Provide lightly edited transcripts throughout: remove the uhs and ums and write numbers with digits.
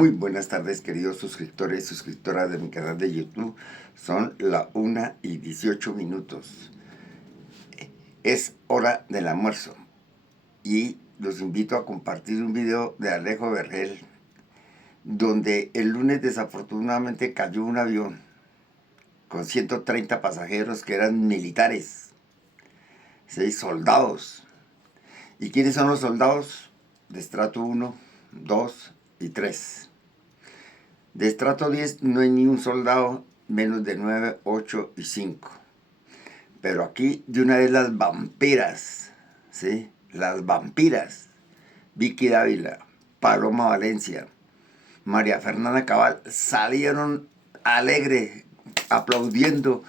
Muy buenas tardes, queridos suscriptores y suscriptoras de mi canal de YouTube. Son la 1:18. Es hora del almuerzo y los invito a compartir un video de Alejo Vergel, donde el lunes desafortunadamente cayó un avión con 130 pasajeros que eran militares, 6 soldados. ¿Y quiénes son los soldados? De estrato 1, 2 y 3. De estrato 10 no hay ni un soldado menos de 9, 8 y 5. Pero aquí de una vez las vampiras, ¿sí? Las vampiras. Vicky Dávila, Paloma Valencia, María Fernanda Cabal salieron alegres, aplaudiendo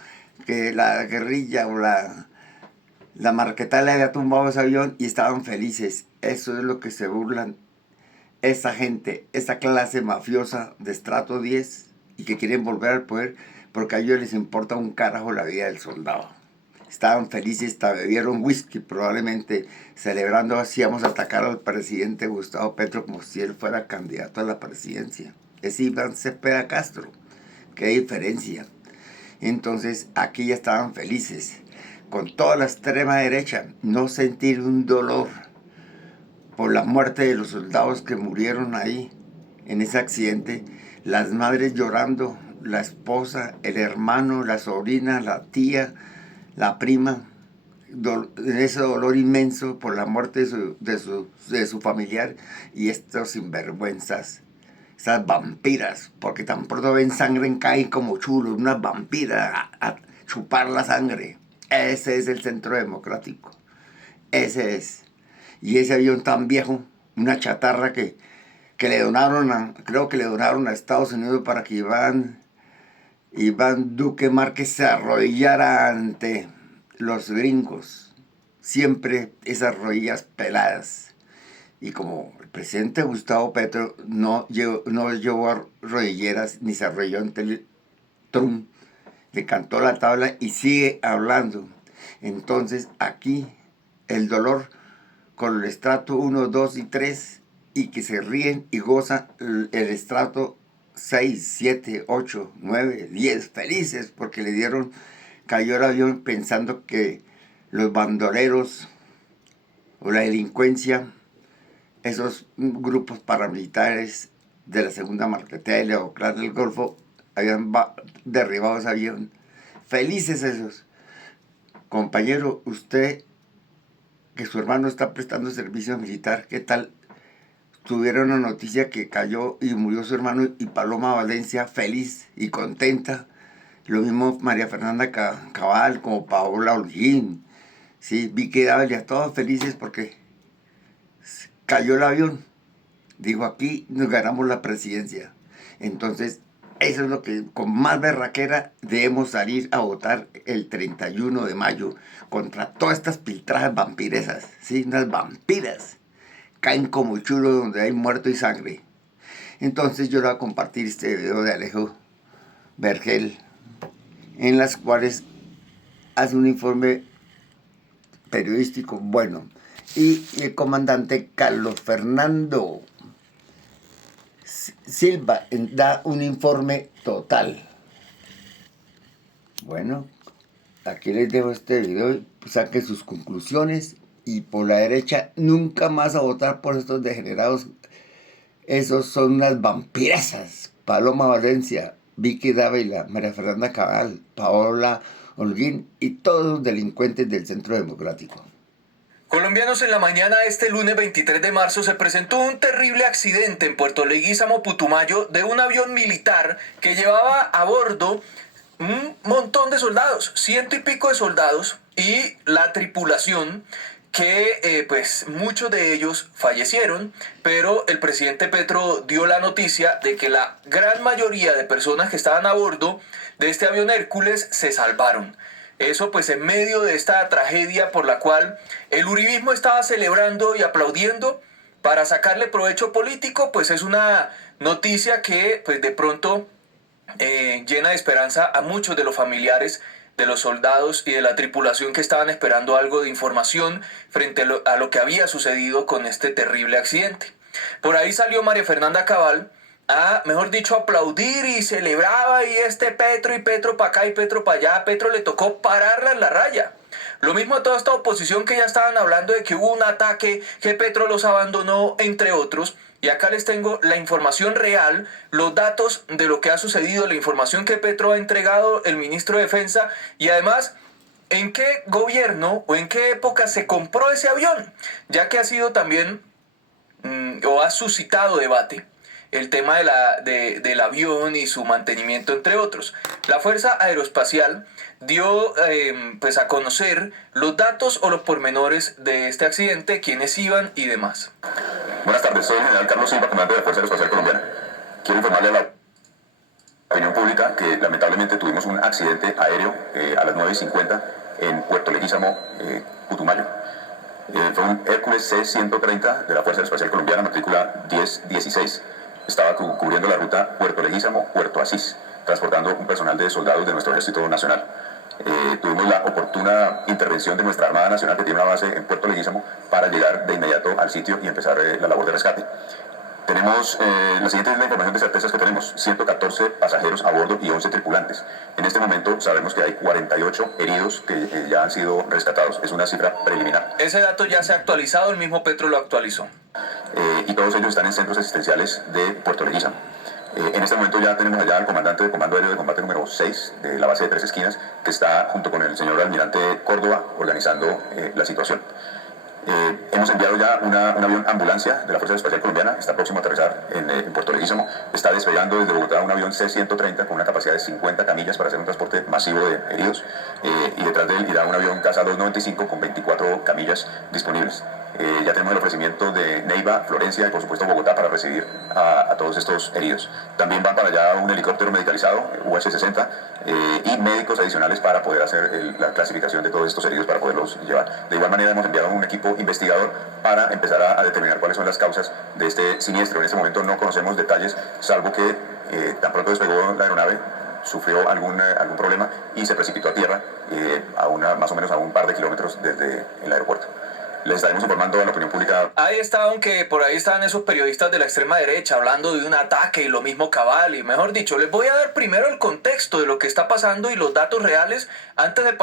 que la guerrilla o la Marqueta le había tumbado ese avión y estaban felices. Eso es lo que se burlan esa gente, esa clase mafiosa de estrato 10 y que quieren volver al poder porque a ellos les importa un carajo la vida del soldado. Estaban felices, hasta bebieron whisky probablemente, celebrando así vamos a atacar al presidente Gustavo Petro como si él fuera candidato a la presidencia. Es Iván Cepeda Castro. ¿Qué diferencia? Entonces aquí ya estaban felices. Con toda la extrema derecha, no sentir un dolor por la muerte de los soldados que murieron ahí en ese accidente, las madres llorando, la esposa, el hermano, la sobrina, la tía, la prima, ese dolor inmenso por la muerte de su familiar, y estos sinvergüenzas, esas vampiras, porque tan pronto ven sangre caen como chulos, unas vampiras a chupar la sangre. Ese es el centro democrático, ese es. Y ese avión tan viejo, una chatarra que le donaron creo que le donaron a Estados Unidos para que Iván Duque Márquez se arrodillara ante los gringos. Siempre esas rodillas peladas. Y como el presidente Gustavo Petro no llevó rodilleras ni se arrodilló ante el Trump, le cantó la tabla y sigue hablando. Entonces aquí el dolor con el estrato 1, 2 y 3, y que se ríen y gozan el estrato 6, 7, 8, 9, 10, felices porque cayó el avión pensando que los bandoleros o la delincuencia, esos grupos paramilitares de la segunda Marqueta de Leoclán del Golfo, habían derribado ese avión. Felices esos. Compañero, usted que su hermano está prestando servicio militar, ¿qué tal? Tuvieron una noticia que cayó y murió su hermano y Paloma Valencia feliz y contenta. Lo mismo María Fernanda Cabal, como Paola Holguín, ¿sí? Vicky Dávila, todos felices porque cayó el avión. Dijo, aquí nos ganamos la presidencia. Entonces, eso es lo que con más berraquera debemos salir a votar el 31 de mayo contra todas estas piltrajas vampiresas, ¿sí? Unas vampiras. Caen como chulos donde hay muerto y sangre. Entonces yo le voy a compartir este video de Alejo Vergel, en las cuales hace un informe periodístico bueno. Y el comandante Carlos Fernando Silva da un informe total. Bueno, aquí les dejo este video, saquen sus conclusiones, y por la derecha nunca más a votar por estos degenerados. Esos son unas vampiresas. Paloma Valencia, Vicky Dávila, María Fernanda Cabal, Paola Holguín y todos los delincuentes del Centro Democrático. Colombianos, en la mañana de este lunes 23 de marzo se presentó un terrible accidente en Puerto Leguízamo, Putumayo, de un avión militar que llevaba a bordo un montón de soldados, 100 y pico de soldados, y la tripulación que pues muchos de ellos fallecieron, pero el presidente Petro dio la noticia de que la gran mayoría de personas que estaban a bordo de este avión Hércules se salvaron. Eso pues en medio de esta tragedia por la cual el uribismo estaba celebrando y aplaudiendo para sacarle provecho político, pues es una noticia que pues de pronto llena de esperanza a muchos de los familiares de los soldados y de la tripulación que estaban esperando algo de información frente a lo que había sucedido con este terrible accidente. Por ahí salió María Fernanda Cabal mejor dicho, aplaudir y celebraba y Petro y Petro para acá y Petro para allá. A Petro le tocó pararla en la raya. Lo mismo a toda esta oposición que ya estaban hablando de que hubo un ataque, que Petro los abandonó, entre otros. Y acá les tengo la información real, los datos de lo que ha sucedido, la información que Petro ha entregado, el ministro de Defensa, y además en qué gobierno o en qué época se compró ese avión, ya que ha sido también o ha suscitado debate el tema del avión y su mantenimiento, entre otros. La Fuerza Aeroespacial dio pues a conocer los datos o los pormenores de este accidente, quiénes iban y demás. Buenas tardes, soy el general Carlos Silva, comandante de la Fuerza Aeroespacial Colombiana. Quiero informarle a la opinión pública que lamentablemente tuvimos un accidente aéreo a las 9:50 en Puerto Leguízamo, Putumayo. Fue un Hércules C-130 de la Fuerza Aeroespacial Colombiana, matrícula 1016. Estaba cubriendo la ruta Puerto Leguízamo-Puerto Asís, transportando un personal de soldados de nuestro Ejército Nacional. Tuvimos la oportuna intervención de nuestra Armada Nacional, que tiene una base en Puerto Leguízamo, para llegar de inmediato al sitio y empezar la labor de rescate. Tenemos, la siguiente es la información de certezas que tenemos: 114 pasajeros a bordo y 11 tripulantes. En este momento sabemos que hay 48 heridos que ya han sido rescatados. Es una cifra preliminar. Ese dato ya se ha actualizado, el mismo Petro lo actualizó. Y todos ellos están en centros asistenciales de Puerto Leguízamo. En este momento ya tenemos allá al comandante del Comando Aéreo de Combate número 6 de la base de Tres Esquinas, que está junto con el señor almirante Córdoba organizando la situación. Hemos enviado ya un avión ambulancia de la Fuerza Aeroespacial Colombiana, está próximo a aterrizar en Puerto Leguízamo. Está despegando desde Bogotá un avión C-130 con una capacidad de 50 camillas para hacer un transporte masivo de heridos, y detrás de él irá un avión Casa 295 con 24 camillas disponibles. Ya tenemos el ofrecimiento de Neiva, Florencia y por supuesto Bogotá para recibir a todos estos heridos. También van para allá un helicóptero medicalizado, UH-60, y médicos adicionales para poder hacer la clasificación de todos estos heridos para poderlos llevar. De igual manera hemos enviado un equipo investigador para empezar a determinar cuáles son las causas de este siniestro. En este momento no conocemos detalles, salvo que tan pronto despegó la aeronave, sufrió algún problema y se precipitó a tierra más o menos a un par de kilómetros desde el aeropuerto. Les estaremos informando a la opinión pública. Ahí está, aunque por ahí estaban esos periodistas de la extrema derecha hablando de un ataque y lo mismo cabal, y mejor dicho, les voy a dar primero el contexto de lo que está pasando y los datos reales antes de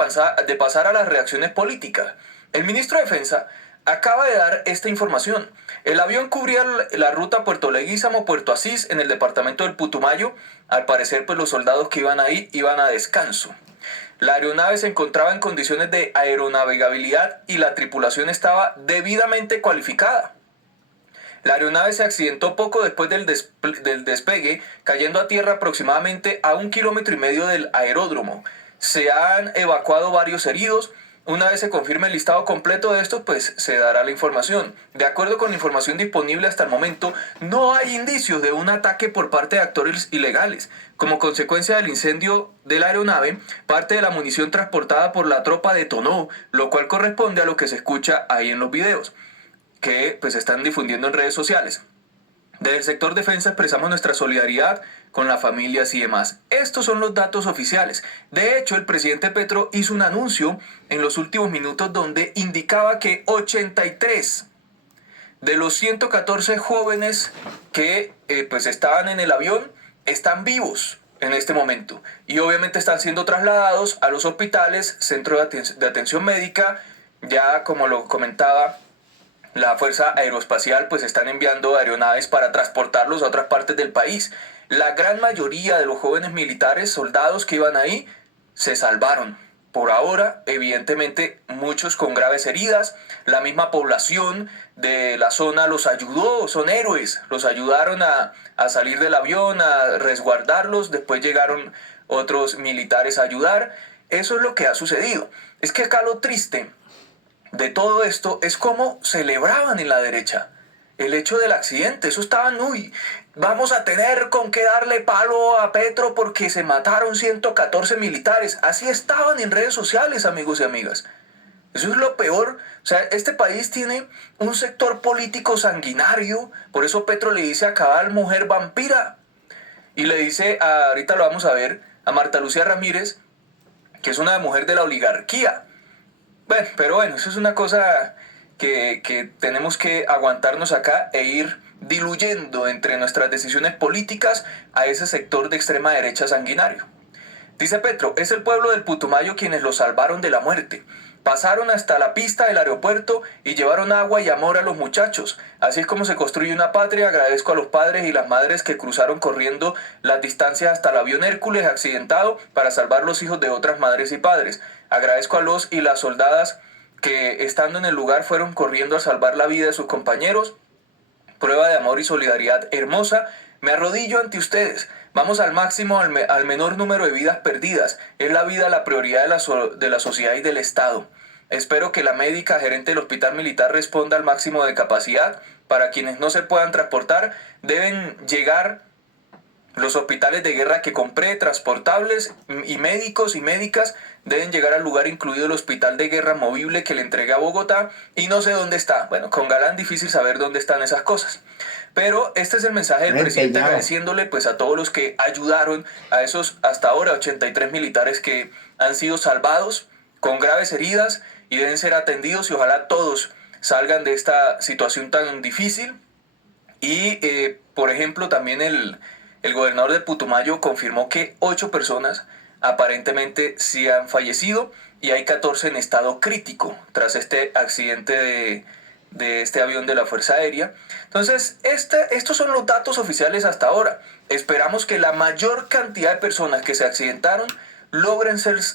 pasar a las reacciones políticas. El ministro de Defensa acaba de dar esta información. El avión cubría la ruta Puerto Leguízamo-Puerto Asís en el departamento del Putumayo. Al parecer, pues los soldados que iban ahí iban a descanso. La aeronave se encontraba en condiciones de aeronavegabilidad y la tripulación estaba debidamente cualificada. La aeronave se accidentó poco después del despegue, cayendo a tierra aproximadamente a 1,5 kilómetros del aeródromo. Se han evacuado varios heridos. Una vez se confirme el listado completo de estos, pues se dará la información. De acuerdo con la información disponible hasta el momento, no hay indicios de un ataque por parte de actores ilegales. Como consecuencia del incendio de la aeronave, parte de la munición transportada por la tropa detonó, lo cual corresponde a lo que se escucha ahí en los videos, que pues se están difundiendo en redes sociales. Desde el sector defensa expresamos nuestra solidaridad con las familias y demás. Estos son los datos oficiales. De hecho, el presidente Petro hizo un anuncio en los últimos minutos donde indicaba que 83 de los 114 jóvenes que pues estaban en el avión están vivos en este momento. Y obviamente están siendo trasladados a los hospitales, centros de atención médica. Ya como lo comentaba, la Fuerza Aeroespacial pues están enviando aeronaves para transportarlos a otras partes del país. La gran mayoría de los jóvenes militares, soldados que iban ahí, se salvaron. Por ahora, evidentemente, muchos con graves heridas. La misma población de la zona los ayudó, son héroes. Los ayudaron a salir del avión, a resguardarlos. Después llegaron otros militares a ayudar. Eso es lo que ha sucedido. Es que acá lo triste de todo esto es cómo celebraban en la derecha el hecho del accidente. Eso estaban, vamos a tener con qué darle palo a Petro porque se mataron 114 militares. Así estaban en redes sociales, amigos y amigas. Eso es lo peor. O sea, este país tiene un sector político sanguinario. Por eso Petro le dice a Cabal mujer vampira. Y le dice, ahorita lo vamos a ver, a Marta Lucía Ramírez, que es una mujer de la oligarquía. Bueno, pero bueno, eso es una cosa que tenemos que aguantarnos acá e ir diluyendo entre nuestras decisiones políticas a ese sector de extrema derecha sanguinario. Dice Petro, es el pueblo del Putumayo quienes lo salvaron de la muerte. Pasaron hasta la pista del aeropuerto y llevaron agua y amor a los muchachos. Así es como se construye una patria. Agradezco a los padres y las madres que cruzaron corriendo las distancias hasta el avión Hércules accidentado para salvar los hijos de otras madres y padres. Agradezco a los y las soldadas que estando en el lugar fueron corriendo a salvar la vida de sus compañeros. Prueba de amor y solidaridad hermosa. Me arrodillo ante ustedes. Vamos al máximo, al menor número de vidas perdidas. Es la vida la prioridad de la sociedad y del Estado. Espero que la médica gerente del hospital militar responda al máximo de capacidad. Para quienes no se puedan transportar, deben llegar los hospitales de guerra que compré, transportables y médicos y médicas deben llegar al lugar, incluido el hospital de guerra movible que le entregué a Bogotá y no sé dónde está. Bueno, con Galán difícil saber dónde están esas cosas. Pero este es el mensaje del presidente agradeciéndole pues a todos los que ayudaron a esos hasta ahora 83 militares que han sido salvados con graves heridas y deben ser atendidos y ojalá todos salgan de esta situación tan difícil. Y por ejemplo también el gobernador de Putumayo confirmó que 8 personas aparentemente sí han fallecido y hay 14 en estado crítico tras este accidente de este avión de la Fuerza Aérea. Entonces, estos son los datos oficiales hasta ahora. Esperamos que la mayor cantidad de personas que se accidentaron logren ser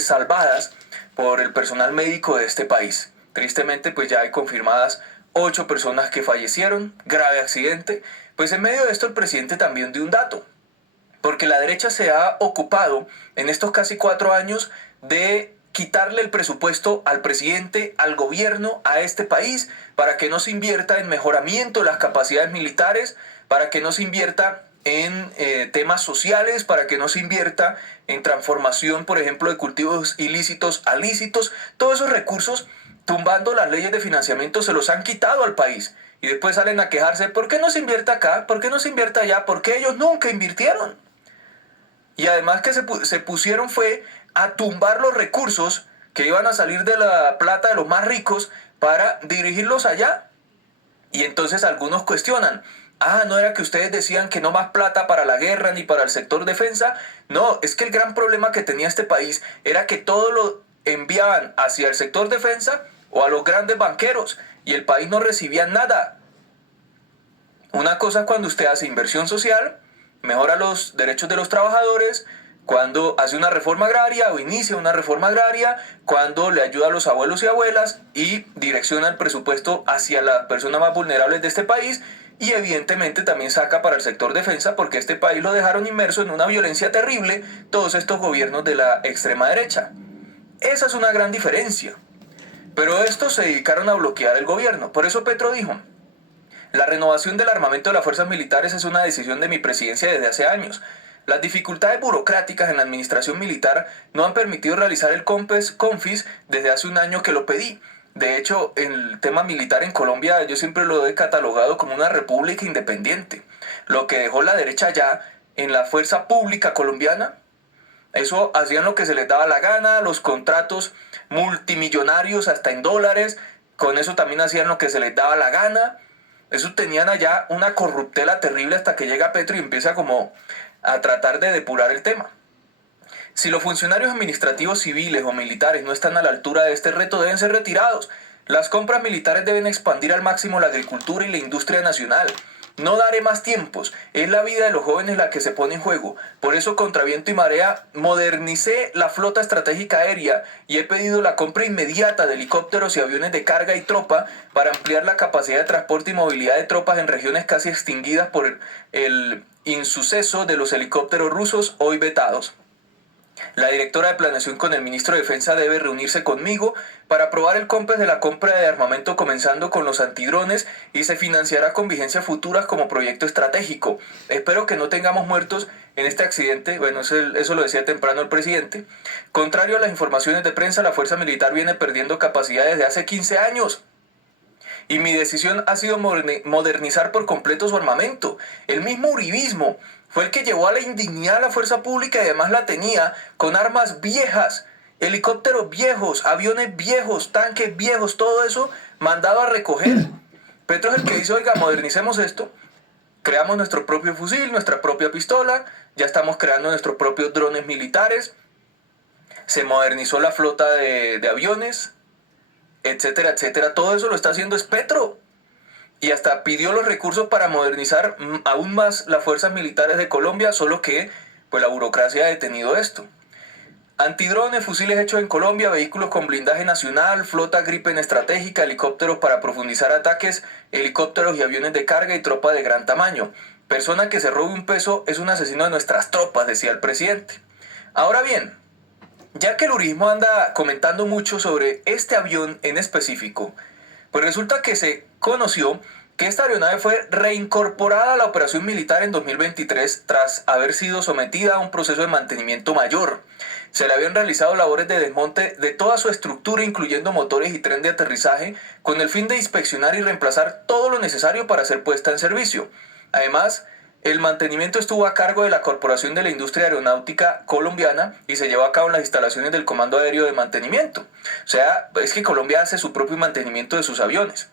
salvadas por el personal médico de este país. Tristemente, pues ya hay confirmadas 8 personas que fallecieron, grave accidente. Pues en medio de esto el presidente también dio un dato, porque la derecha se ha ocupado en estos casi 4 años de quitarle el presupuesto al presidente, al gobierno, a este país, para que no se invierta en mejoramiento de las capacidades militares, para que no se invierta en temas sociales, para que no se invierta en transformación, por ejemplo, de cultivos ilícitos a lícitos. Todos esos recursos, tumbando las leyes de financiamiento, se los han quitado al país. Y después salen a quejarse, ¿por qué no se invierte acá? ¿Por qué no se invierte allá? Porque ellos nunca invirtieron. Y además que se pusieron fue a tumbar los recursos que iban a salir de la plata de los más ricos para dirigirlos allá. Y entonces algunos cuestionan, ¿no era que ustedes decían que no más plata para la guerra ni para el sector defensa? No, es que el gran problema que tenía este país era que todo lo enviaban hacia el sector defensa o a los grandes banqueros y el país no recibía nada. Una cosa es cuando usted hace inversión social, mejora los derechos de los trabajadores, cuando hace una reforma agraria o inicia una reforma agraria, cuando le ayuda a los abuelos y abuelas y direcciona el presupuesto hacia las personas más vulnerables de este país y evidentemente también saca para el sector defensa porque este país lo dejaron inmerso en una violencia terrible todos estos gobiernos de la extrema derecha. Esa es una gran diferencia. Pero estos se dedicaron a bloquear el gobierno. Por eso Petro dijo, la renovación del armamento de las fuerzas militares es una decisión de mi presidencia desde hace años. Las dificultades burocráticas en la administración militar no han permitido realizar el CONFIS desde hace un año que lo pedí. De hecho, el tema militar en Colombia yo siempre lo he catalogado como una república independiente. Lo que dejó la derecha ya en la fuerza pública colombiana, eso hacían lo que se les daba la gana, los contratos multimillonarios hasta en dólares, con eso también hacían lo que se les daba la gana. Eso tenían allá una corruptela terrible hasta que llega Petro y empieza como a tratar de depurar el tema. Si los funcionarios administrativos civiles o militares no están a la altura de este reto, deben ser retirados. Las compras militares deben expandir al máximo la agricultura y la industria nacional. No daré más tiempos. Es la vida de los jóvenes la que se pone en juego. Por eso, contra viento y marea, modernicé la flota estratégica aérea y he pedido la compra inmediata de helicópteros y aviones de carga y tropa para ampliar la capacidad de transporte y movilidad de tropas en regiones casi extinguidas por el insuceso de los helicópteros rusos hoy vetados. La directora de planeación con el ministro de Defensa debe reunirse conmigo para aprobar el COMPES de la compra de armamento comenzando con los antidrones y se financiará con vigencias futuras como proyecto estratégico. Espero que no tengamos muertos en este accidente. Bueno, eso lo decía temprano el presidente. Contrario a las informaciones de prensa, la fuerza militar viene perdiendo capacidad desde hace 15 años. Y mi decisión ha sido modernizar por completo su armamento. El mismo uribismo fue el que llevó a la indignidad a la fuerza pública y además la tenía con armas viejas, helicópteros viejos, aviones viejos, tanques viejos, todo eso mandado a recoger. Petro es el que dice, oiga, modernicemos esto, creamos nuestro propio fusil, nuestra propia pistola, ya estamos creando nuestros propios drones militares, se modernizó la flota de aviones, etcétera, etcétera. Todo eso lo está haciendo es Petro. Y hasta pidió los recursos para modernizar aún más las fuerzas militares de Colombia, solo que pues la burocracia ha detenido esto. Antidrones, fusiles hechos en Colombia, vehículos con blindaje nacional, flota Gripen estratégica, helicópteros para profundizar ataques, helicópteros y aviones de carga y tropa de gran tamaño. Persona que se robe un peso es un asesino de nuestras tropas, decía el presidente. Ahora bien, ya que el uribismo anda comentando mucho sobre este avión en específico, pues resulta que se conoció que esta aeronave fue reincorporada a la operación militar en 2023 tras haber sido sometida a un proceso de mantenimiento mayor. Se le habían realizado labores de desmonte de toda su estructura, incluyendo motores y tren de aterrizaje, con el fin de inspeccionar y reemplazar todo lo necesario para ser puesta en servicio. Además, el mantenimiento estuvo a cargo de la Corporación de la Industria Aeronáutica Colombiana y se llevó a cabo en las instalaciones del Comando Aéreo de Mantenimiento. O sea, es que Colombia hace su propio mantenimiento de sus aviones.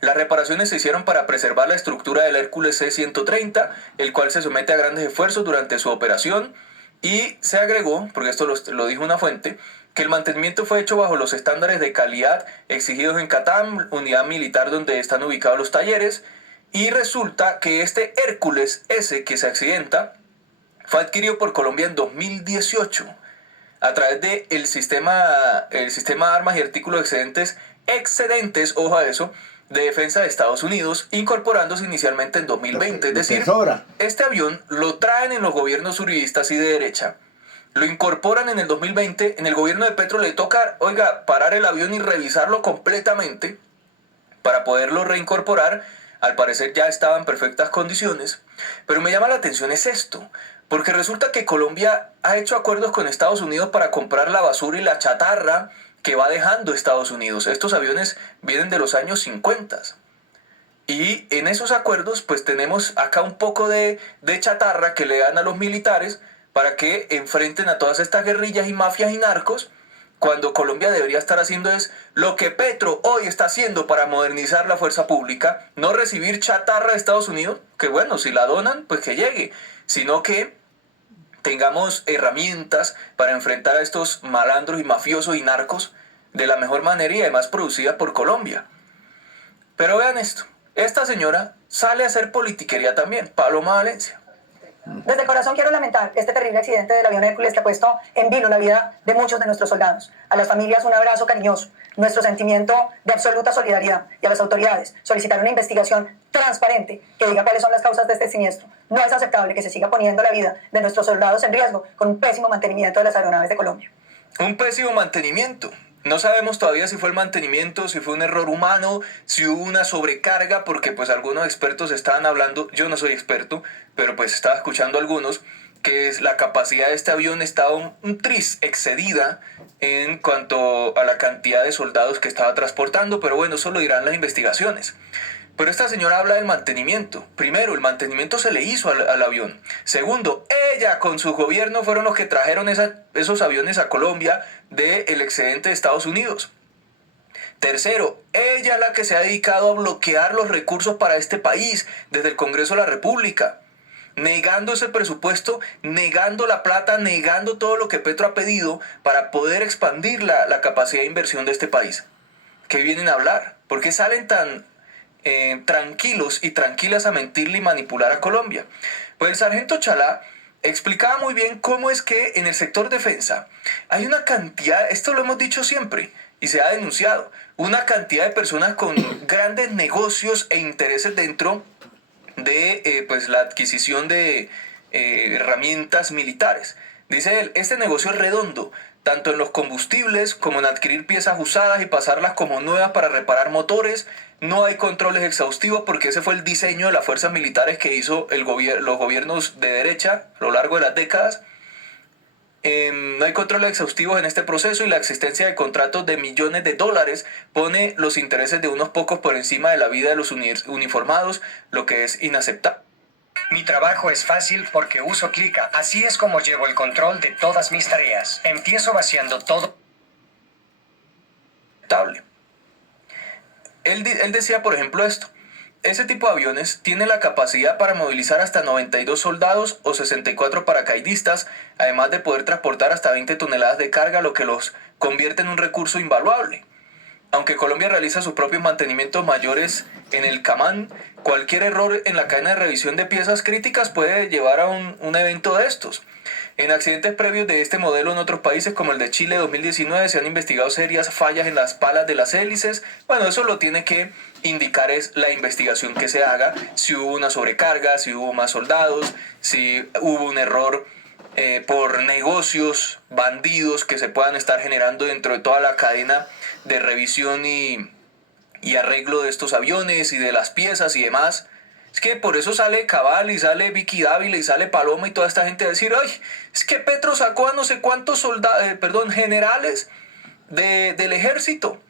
Las reparaciones se hicieron para preservar la estructura del Hércules C-130, el cual se somete a grandes esfuerzos durante su operación, y se agregó, porque esto lo dijo una fuente, que el mantenimiento fue hecho bajo los estándares de calidad exigidos en CATAM, unidad militar donde están ubicados los talleres, y resulta que este Hércules S que se accidenta fue adquirido por Colombia en 2018 a través del sistema de armas y artículos excedentes, ojo a eso, de defensa de Estados Unidos, incorporándose inicialmente en 2020. Es decir, este avión lo traen en los gobiernos uribistas y de derecha, lo incorporan en el 2020, en el gobierno de Petro le toca, oiga, parar el avión y revisarlo completamente para poderlo reincorporar. Al parecer ya estaba en perfectas condiciones, pero me llama la atención es esto, porque resulta que Colombia ha hecho acuerdos con Estados Unidos para comprar la basura y la chatarra que va dejando Estados Unidos. Estos aviones vienen de los años 50. Y en esos acuerdos pues tenemos acá un poco de chatarra que le dan a los militares para que enfrenten a todas estas guerrillas y mafias y narcos, cuando Colombia debería estar haciendo es lo que Petro hoy está haciendo para modernizar la fuerza pública, no recibir chatarra de Estados Unidos, que bueno, si la donan, pues que llegue, sino que tengamos herramientas para enfrentar a estos malandros y mafiosos y narcos de la mejor manera y además producida por Colombia. Pero vean esto, esta señora sale a hacer politiquería también, Paloma Valencia. Desde el corazón quiero lamentar este terrible accidente del avión Hércules que ha puesto en vilo la vida de muchos de nuestros soldados. A las familias un abrazo cariñoso, nuestro sentimiento de absoluta solidaridad, y a las autoridades solicitar una investigación transparente que diga cuáles son las causas de este siniestro. No es aceptable que se siga poniendo la vida de nuestros soldados en riesgo con un pésimo mantenimiento de las aeronaves de Colombia. Un pésimo mantenimiento. No sabemos todavía si fue el mantenimiento, si fue un error humano, si hubo una sobrecarga, porque pues algunos expertos estaban hablando, yo no soy experto, pero pues estaba escuchando a algunos, que la capacidad de este avión estaba un tris excedida en cuanto a la cantidad de soldados que estaba transportando, pero bueno, eso lo dirán las investigaciones. Pero esta señora habla del mantenimiento. Primero, el mantenimiento se le hizo al avión. Segundo, ella con su gobierno fueron los que trajeron esos aviones a Colombia del excedente de Estados Unidos. Tercero, ella es la que se ha dedicado a bloquear los recursos para este país desde el Congreso de la República, negando ese presupuesto, negando la plata, negando todo lo que Petro ha pedido para poder expandir la capacidad de inversión de este país. ¿Qué vienen a hablar? ¿Por qué salen tan tranquilos y tranquilas a mentirle y manipular a Colombia? Pues el sargento Chalá explicaba muy bien cómo es que en el sector defensa hay una cantidad, esto lo hemos dicho siempre y se ha denunciado, una cantidad de personas con grandes negocios e intereses dentro de pues la adquisición de herramientas militares. Dice él, este negocio es redondo, tanto en los combustibles como en adquirir piezas usadas y pasarlas como nuevas para reparar motores. No hay controles exhaustivos porque ese fue el diseño de las fuerzas militares que hizo los gobiernos de derecha a lo largo de las décadas. No hay controles exhaustivos en este proceso y la existencia de contratos de millones de dólares pone los intereses de unos pocos por encima de la vida de los uniformados, lo que es inaceptable. Mi trabajo es fácil porque uso Clica. Así es como llevo el control de todas mis tareas. Empiezo vaciando todo. él decía, por ejemplo, esto. Ese tipo de aviones tiene la capacidad para movilizar hasta 92 soldados o 64 paracaidistas, además de poder transportar hasta 20 toneladas de carga, lo que los convierte en un recurso invaluable. Aunque Colombia realiza sus propios mantenimientos mayores en el Camán, cualquier error en la cadena de revisión de piezas críticas puede llevar a un evento de estos. En accidentes previos de este modelo en otros países como el de Chile 2019 se han investigado serias fallas en las palas de las hélices. Bueno, eso lo tiene que indicar es la investigación que se haga, si hubo una sobrecarga, si hubo más soldados, si hubo un error por negocios bandidos que se puedan estar generando dentro de toda la cadena de revisión y arreglo de estos aviones y de las piezas y demás. Es que por eso sale Cabal y sale Vicky Dávila y sale Paloma y toda esta gente a decir, ay, es que Petro sacó a no sé cuántos generales del ejército.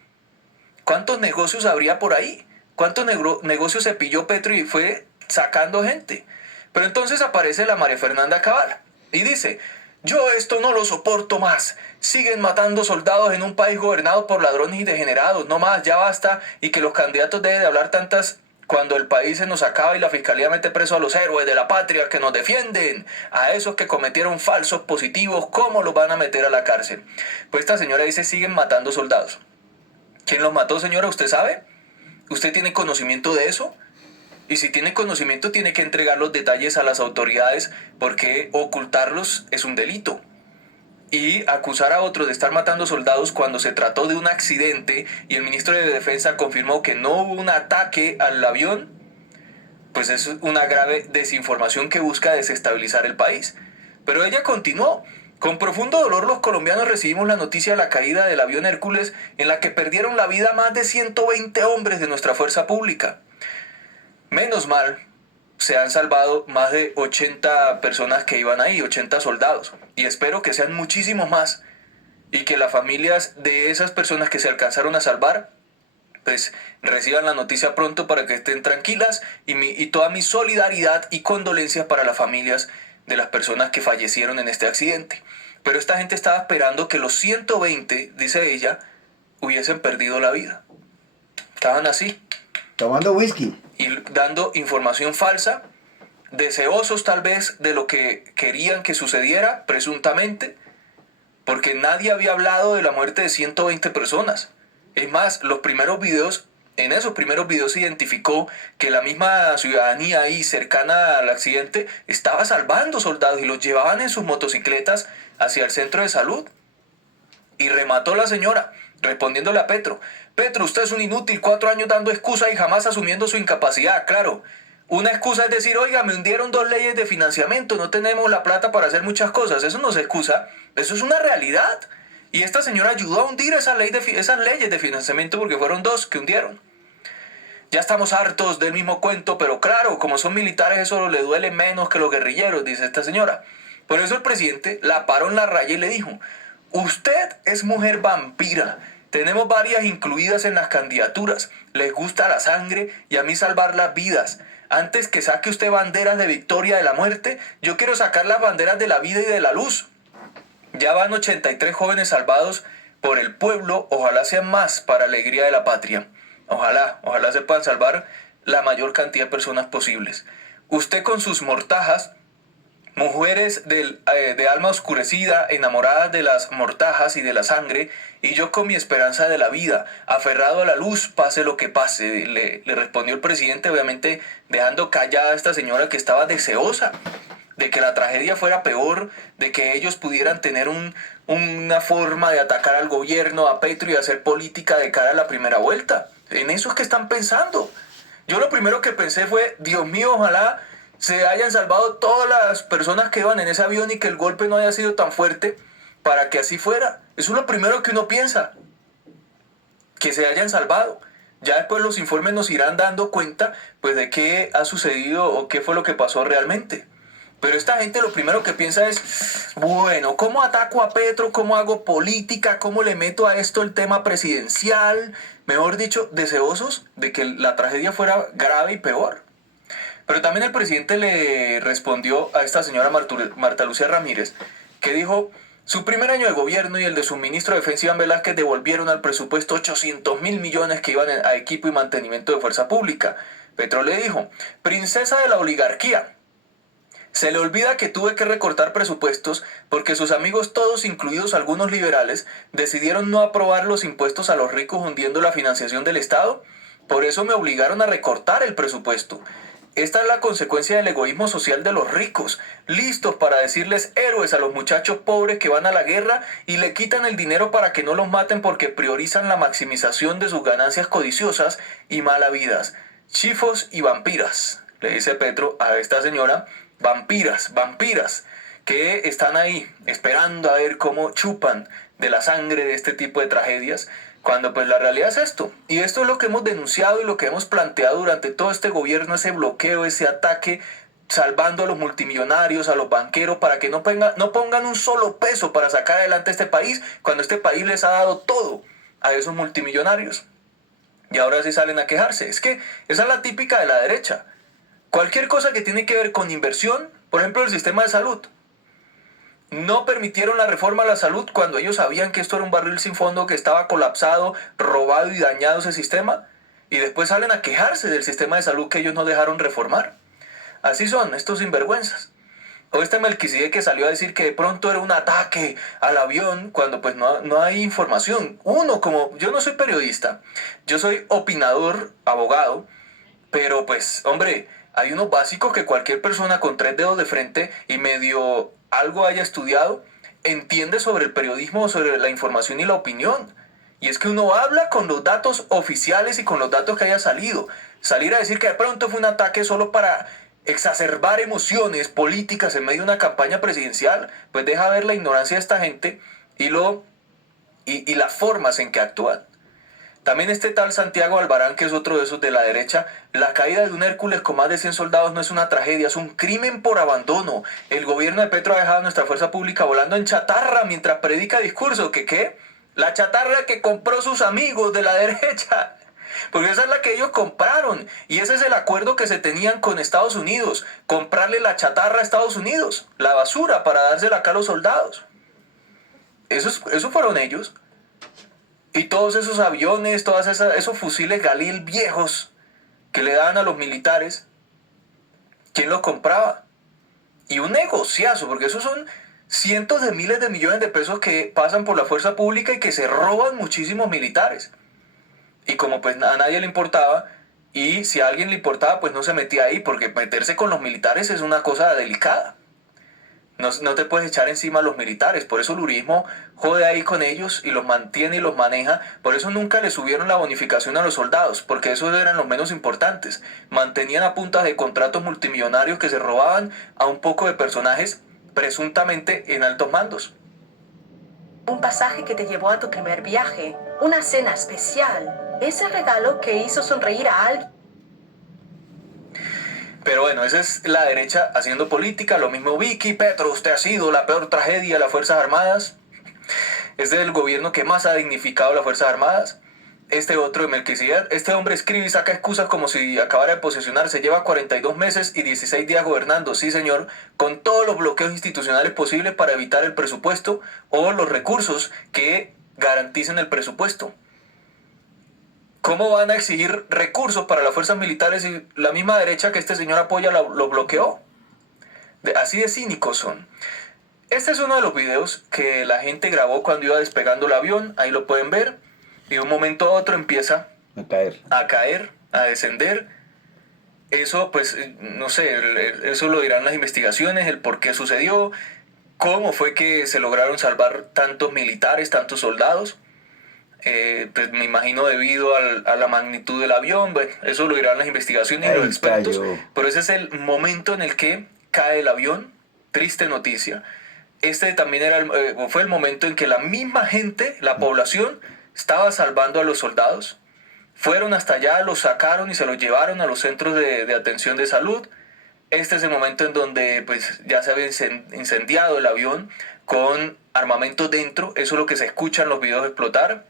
¿Cuántos negocios habría por ahí? ¿Cuántos negocios se pilló Petro y fue sacando gente? Pero entonces aparece la María Fernanda Cabal y dice, yo esto no lo soporto más. Siguen matando soldados en un país gobernado por ladrones y degenerados. No más, ya basta. Y que los candidatos deben de hablar tantas cuando el país se nos acaba y la fiscalía mete preso a los héroes de la patria que nos defienden. A esos que cometieron falsos positivos, ¿cómo los van a meter a la cárcel? Pues esta señora dice, siguen matando soldados. ¿Quién los mató, señora? ¿Usted sabe? ¿Usted tiene conocimiento de eso? Y si tiene conocimiento, tiene que entregar los detalles a las autoridades porque ocultarlos es un delito. Y acusar a otros de estar matando soldados cuando se trató de un accidente y el ministro de Defensa confirmó que no hubo un ataque al avión, pues es una grave desinformación que busca desestabilizar el país. Pero ella continuó. Con profundo dolor los colombianos recibimos la noticia de la caída del avión Hércules en la que perdieron la vida más de 120 hombres de nuestra fuerza pública. Menos mal, se han salvado más de 80 personas que iban ahí, 80 soldados. Y espero que sean muchísimos más. Y que las familias de esas personas que se alcanzaron a salvar, pues reciban la noticia pronto para que estén tranquilas. Y toda mi solidaridad y condolencias para las familias de las personas que fallecieron en este accidente. Pero esta gente estaba esperando que los 120, dice ella, hubiesen perdido la vida. Estaban así. Tomando whisky. Y dando información falsa, deseosos tal vez de lo que querían que sucediera, presuntamente, porque nadie había hablado de la muerte de 120 personas. Es más, en esos primeros videos se identificó que la misma ciudadanía ahí cercana al accidente estaba salvando soldados y los llevaban en sus motocicletas hacia el centro de salud. Y remató la señora, respondiéndole a Petro. Petro, usted es un inútil, 4 años dando excusa y jamás asumiendo su incapacidad. Claro, una excusa es decir, oiga, me hundieron 2 leyes de financiamiento, no tenemos la plata para hacer muchas cosas. Eso no es excusa, eso es una realidad. Y esta señora ayudó a hundir esas leyes de financiamiento porque fueron 2 que hundieron. Ya estamos hartos del mismo cuento, pero claro, como son militares eso le duele menos que los guerrilleros, dice esta señora. Por eso el presidente la paró en la raya y le dijo, usted es mujer vampira. Tenemos varias incluidas en las candidaturas. Les gusta la sangre y a mí salvar las vidas. Antes que saque usted banderas de victoria de la muerte, yo quiero sacar las banderas de la vida y de la luz. Ya van 83 jóvenes salvados por el pueblo. Ojalá sean más para alegría de la patria. Ojalá se puedan salvar la mayor cantidad de personas posibles. Usted con sus mortajas, mujeres de alma oscurecida, enamoradas de las mortajas y de la sangre, y yo con mi esperanza de la vida, aferrado a la luz, pase lo que pase, le respondió el presidente, obviamente dejando callada a esta señora que estaba deseosa de que la tragedia fuera peor, de que ellos pudieran tener una forma de atacar al gobierno, a Petro y hacer política de cara a la primera vuelta. En eso es que están pensando. Yo lo primero que pensé fue, Dios mío, ojalá se hayan salvado todas las personas que iban en ese avión y que el golpe no haya sido tan fuerte para que así fuera. Eso es lo primero que uno piensa, que se hayan salvado. Ya después los informes nos irán dando cuenta pues de qué ha sucedido o qué fue lo que pasó realmente. Pero esta gente lo primero que piensa es, bueno, ¿cómo ataco a Petro? ¿Cómo hago política? ¿Cómo le meto a esto el tema presidencial? Mejor dicho, deseosos de que la tragedia fuera grave y peor. Pero también el presidente le respondió a esta señora Marta Lucía Ramírez, que dijo, Su primer año de gobierno y el de su ministro de Defensa Iván Velázquez devolvieron al presupuesto 800.000 millones que iban a equipo y mantenimiento de fuerza pública. Petro le dijo, princesa de la oligarquía. Se le olvida que tuve que recortar presupuestos porque sus amigos todos, incluidos algunos liberales, decidieron no aprobar los impuestos a los ricos hundiendo la financiación del Estado. Por eso me obligaron a recortar el presupuesto. Esta es la consecuencia del egoísmo social de los ricos, listos para decirles héroes a los muchachos pobres que van a la guerra y le quitan el dinero para que no los maten porque priorizan la maximización de sus ganancias codiciosas y malavidas. Chifos y vampiras, le dice Petro a esta señora, vampiras, que están ahí esperando a ver cómo chupan de la sangre de este tipo de tragedias, cuando pues la realidad es esto. Y esto es lo que hemos denunciado y lo que hemos planteado durante todo este gobierno, ese bloqueo, ese ataque, salvando a los multimillonarios, a los banqueros, para que no pongan un solo peso para sacar adelante este país, cuando este país les ha dado todo a esos multimillonarios. Y ahora sí salen a quejarse. Es que esa es la típica de la derecha. Cualquier cosa que tiene que ver con inversión, por ejemplo el sistema de salud. No permitieron la reforma a la salud cuando ellos sabían que esto era un barril sin fondo, que estaba colapsado, robado y dañado ese sistema. Y después salen a quejarse del sistema de salud que ellos no dejaron reformar. Así son estos sinvergüenzas. O este Melquisedec que salió a decir que de pronto era un ataque al avión cuando pues no hay información. Yo no soy periodista, yo soy opinador, abogado, pero pues hombre, hay unos básicos que cualquier persona con 3 dedos de frente y medio algo haya estudiado entiende sobre el periodismo, sobre la información y la opinión. Y es que uno habla con los datos oficiales y con los datos que haya salido. Salir a decir que de pronto fue un ataque solo para exacerbar emociones políticas en medio de una campaña presidencial, pues deja ver la ignorancia de esta gente y las formas en que actúan. También este tal Santiago Albarán, que es otro de esos de la derecha, la caída de un Hércules con más de 100 soldados no es una tragedia, es un crimen por abandono. El gobierno de Petro ha dejado a nuestra fuerza pública volando en chatarra mientras predica discurso. ¿Qué? La chatarra que compró sus amigos de la derecha. Porque esa es la que ellos compraron. Y ese es el acuerdo que se tenían con Estados Unidos. Comprarle la chatarra a Estados Unidos. La basura para dársela acá a los soldados. Esos fueron ellos. Y todos esos aviones, esos fusiles Galil viejos que le daban a los militares, ¿quién los compraba? Y un negociazo, porque esos son cientos de miles de millones de pesos que pasan por la fuerza pública y que se roban muchísimos militares. Y como pues a nadie le importaba, y si a alguien le importaba, pues no se metía ahí, porque meterse con los militares es una cosa delicada. No te puedes echar encima a los militares, por eso el uribismo jode ahí con ellos y los mantiene y los maneja. Por eso nunca le subieron la bonificación a los soldados, porque esos eran los menos importantes. Mantenían a punta de contratos multimillonarios que se robaban a un poco de personajes presuntamente en altos mandos. Un pasaje que te llevó a tu primer viaje, una cena especial, ese regalo que hizo sonreír a alguien. Pero bueno, esa es la derecha haciendo política. Lo mismo Vicky, Petro, usted ha sido la peor tragedia de las Fuerzas Armadas. Es del gobierno que más ha dignificado las Fuerzas Armadas. Este otro de Melquisedec, este hombre escribe y saca excusas como si acabara de posesionarse. Lleva 42 meses y 16 días gobernando, sí señor, con todos los bloqueos institucionales posibles para evitar el presupuesto o los recursos que garanticen el presupuesto. ¿Cómo van a exigir recursos para las fuerzas militares si la misma derecha que este señor apoya lo bloqueó? Así de cínicos son. Este es uno de los videos que la gente grabó cuando iba despegando el avión. Ahí lo pueden ver. Y de un momento a otro empieza a caer, a descender. Eso, pues, no sé, eso lo dirán las investigaciones, el por qué sucedió, cómo fue que se lograron salvar tantos militares, tantos soldados. Pues me imagino debido a la magnitud del avión. Bueno, eso lo dirán las investigaciones y los expertos, pero ese es el momento en el que cae el avión. Triste noticia. Este también fue el momento en que la misma gente, la población, estaba salvando a los soldados. Fueron hasta allá, los sacaron y se los llevaron a los centros de atención de salud. Este es el momento en donde pues ya se había incendiado el avión con armamento dentro. Eso es lo que se escucha en los videos explotar.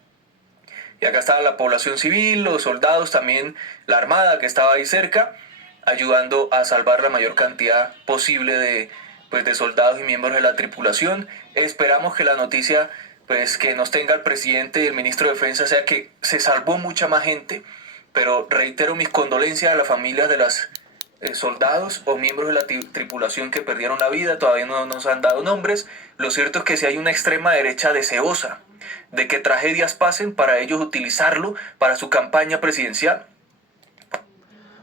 Y acá estaba la población civil, los soldados, también la armada que estaba ahí cerca, ayudando a salvar la mayor cantidad posible pues de soldados y miembros de la tripulación. Esperamos que la noticia pues que nos tenga el presidente y el ministro de Defensa sea que se salvó mucha más gente, pero reitero mis condolencias a las familias de los soldados o miembros de la tripulación que perdieron la vida. Todavía no nos han dado nombres. Lo cierto es que si hay una extrema derecha deseosa de que tragedias pasen para ellos utilizarlo para su campaña presidencial.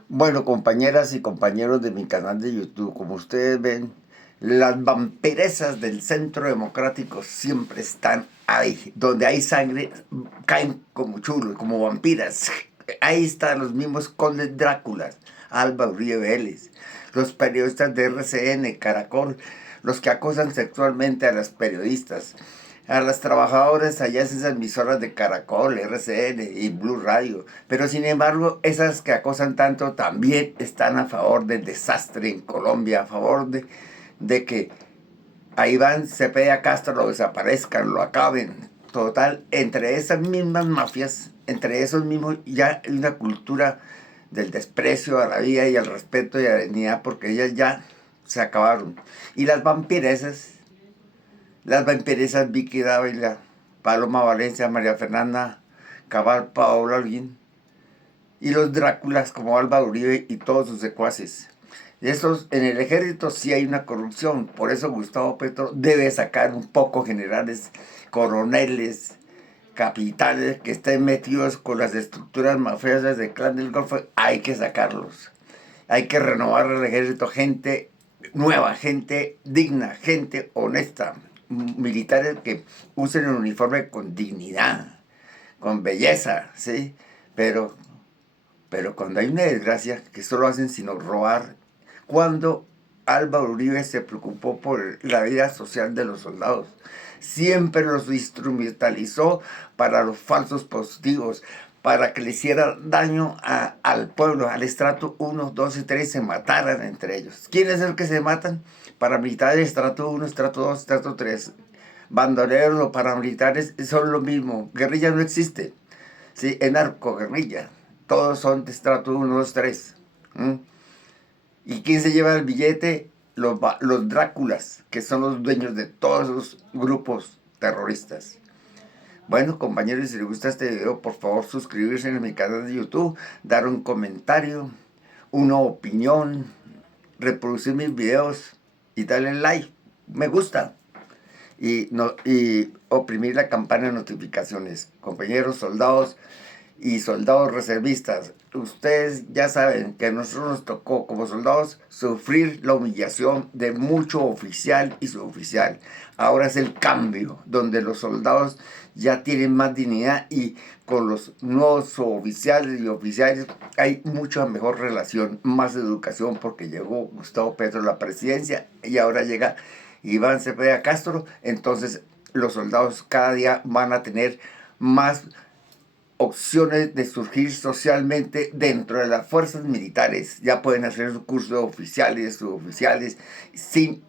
Bueno, compañeras y compañeros de mi canal de YouTube, como ustedes ven, las vampiresas del Centro Democrático siempre están ahí. Donde hay sangre, caen como chulos, como vampiras. Ahí están los mismos condes Dráculas, Alba Uribe Vélez, los periodistas de RCN, Caracol, los que acosan sexualmente a las periodistas, a las trabajadoras allá en esas emisoras de Caracol, RCN y Blue Radio. Pero sin embargo, esas que acosan tanto también están a favor del desastre en Colombia, a favor de que a Iván Cepeda Castro lo desaparezcan, lo acaben. Total, entre esas mismas mafias, entre esos mismos, ya hay una cultura del desprecio a la vida y al respeto y a la dignidad, porque ellas ya se acabaron. Y las vampiresas Vicky Dávila, Paloma Valencia, María Fernanda Cabal, Paola Holguín, y los Dráculas como Alba Uribe y todos sus secuaces. En el ejército sí hay una corrupción, por eso Gustavo Petro debe sacar un poco generales, coroneles, capitanes que estén metidos con las estructuras mafiosas del Clan del Golfo. Hay que sacarlos. Hay que renovar el ejército, gente nueva, gente digna, gente honesta, militares que usen el uniforme con dignidad, con belleza, ¿sí? Pero cuando hay una desgracia, que solo hacen sino robar. Cuando Álvaro Uribe se preocupó por la vida social de los soldados, siempre los instrumentalizó para los falsos positivos, para que le hiciera daño al pueblo, al estrato 1, 2 y 3, se mataran entre ellos. ¿Quién es el que se matan? Paramilitares, estrato 1, estrato 2, estrato 3. Bandoleros o paramilitares son lo mismo. Guerrilla no existe. ¿Sí? En narcoguerrilla. Todos son de estrato 1, 2, 3. ¿Y quién se lleva el billete? Los Dráculas, que son los dueños de todos los grupos terroristas. Bueno, compañeros, si les gusta este video, por favor suscribirse en mi canal de YouTube, dar un comentario, una opinión, reproducir mis videos y darle like, me gusta. Y oprimir la campana de notificaciones. Compañeros soldados y soldados reservistas, ustedes ya saben que a nosotros nos tocó como soldados sufrir la humillación de mucho oficial y suboficial. Ahora es el cambio, donde los soldados ya tienen más dignidad y con los nuevos suboficiales y oficiales hay mucha mejor relación, más educación, porque llegó Gustavo Petro a la presidencia y ahora llega Iván Cepeda Castro. Entonces los soldados cada día van a tener más opciones de surgir socialmente dentro de las fuerzas militares. Ya pueden hacer su curso de oficiales, suboficiales, sin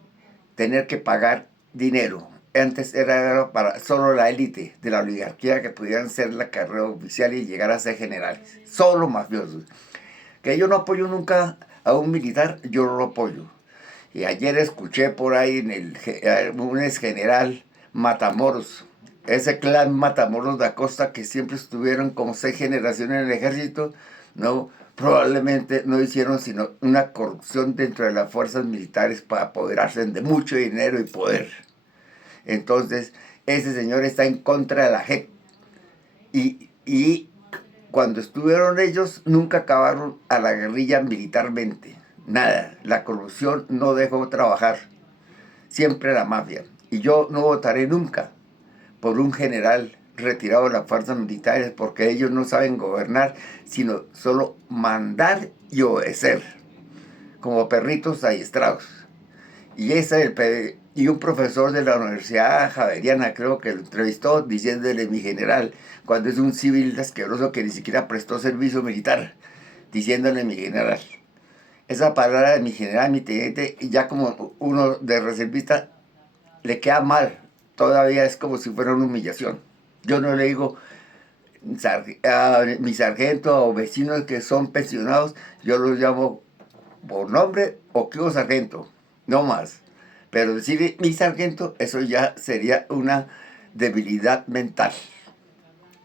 tener que pagar dinero. Antes era para solo la élite de la oligarquía que pudieran ser la carrera oficial y llegar a ser generales. Solo mafiosos. Que yo no apoyo nunca a un militar, yo no lo apoyo. Y ayer escuché por ahí un ex general Matamoros, ese clan Matamoros da Costa, que siempre estuvieron como 6 generaciones en el ejército, no, probablemente no hicieron sino una corrupción dentro de las fuerzas militares para apoderarse de mucho dinero y poder. Entonces, ese señor está en contra de la JEP. Y cuando estuvieron ellos, nunca acabaron a la guerrilla militarmente. Nada, la corrupción no dejó trabajar. Siempre la mafia. Y yo no votaré nunca por un general retirado de las fuerzas militares, porque ellos no saben gobernar, sino solo mandar y obedecer, como perritos adiestrados. Y un profesor de la Universidad Javeriana, creo que lo entrevistó diciéndole mi general, cuando es un civil asqueroso que ni siquiera prestó servicio militar, diciéndole mi general. Esa palabra de mi general, mi teniente, y ya como uno de reservista le queda mal. Todavía es como si fuera una humillación. Yo no le digo a mi sargento o vecinos que son pensionados, yo los llamo por nombre o que sargento, no más. Pero decir mi sargento, eso ya sería una debilidad mental.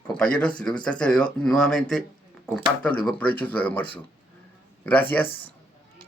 Compañeros, si les gusta este video, nuevamente compártanlo y buen provecho su almuerzo. Gracias.